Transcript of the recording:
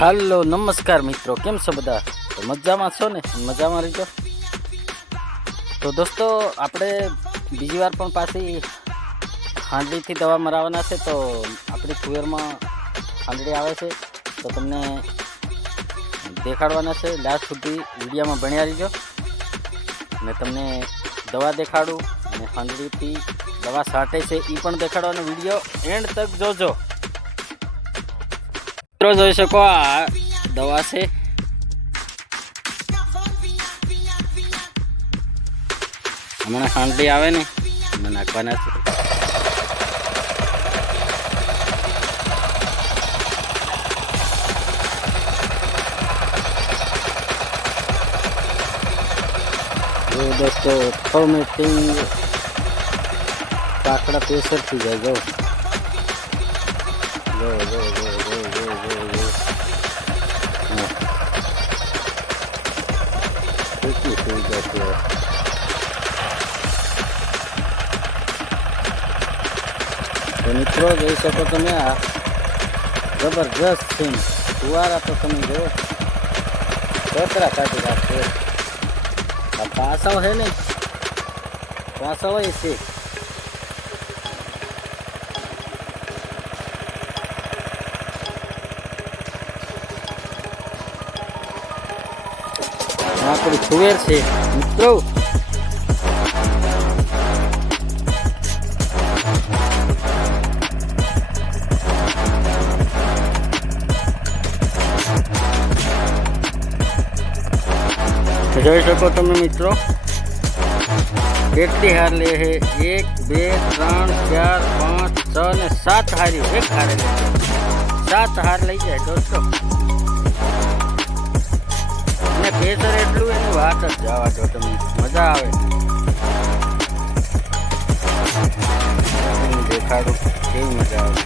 હાલો નમસ્કાર મિત્રો, કેમ છો બધા? તો મજામાં છો ને? મજામાં રહીજો. તો દોસ્તો, આપણે બીજી વાર પણ પાછી હાંડલીથી દવા મરાવવાના છે. તો આપણી તુવેરમાં હાંડલી આવે છે તો તમને દેખાડવાના છે. લાસ્ટ સુધી વિડીયોમાં બન્યા રહીજો ને તમને દવા દેખાડું અને હાંડલીથી દવા છાંટે છે એ પણ દેખાડવાનો વિડીયો એન્ડ તક જોજો. મિત્રો જોઈ શકો, આ દવા છે. હમણાં હાંડલી આવે ને એમાં નાખવાના છે. જો દોસ્તો, ઓટોમેટિક કાકડા પ્રેશર થઈ જાય. જો જો જો જો જો જો જો જો કેટલી થઈ જશે. તો મિત્રો જોઈ શકો તમે, આ જબરજસ્ત છે. ફુવારા તો તમે જુઓ, કચરા કાઢી રાખશે. આ પાસાઓ છે ને, પાસાઓ એ છે. આપણી તુવેર છે મિત્રો. જોઈ શકો તમે મિત્રો, કેટલી હાર લે છે. 1 2 3 4 5 6 ને 7 હારી. એક હારે લે છે, 7 હાર લઈ જાય દોસ્તો. અને પ્રેશર એટલું એની વાત જ જવા દો તમે, મજા આવે. દેખાડું કેવી મજા આવે.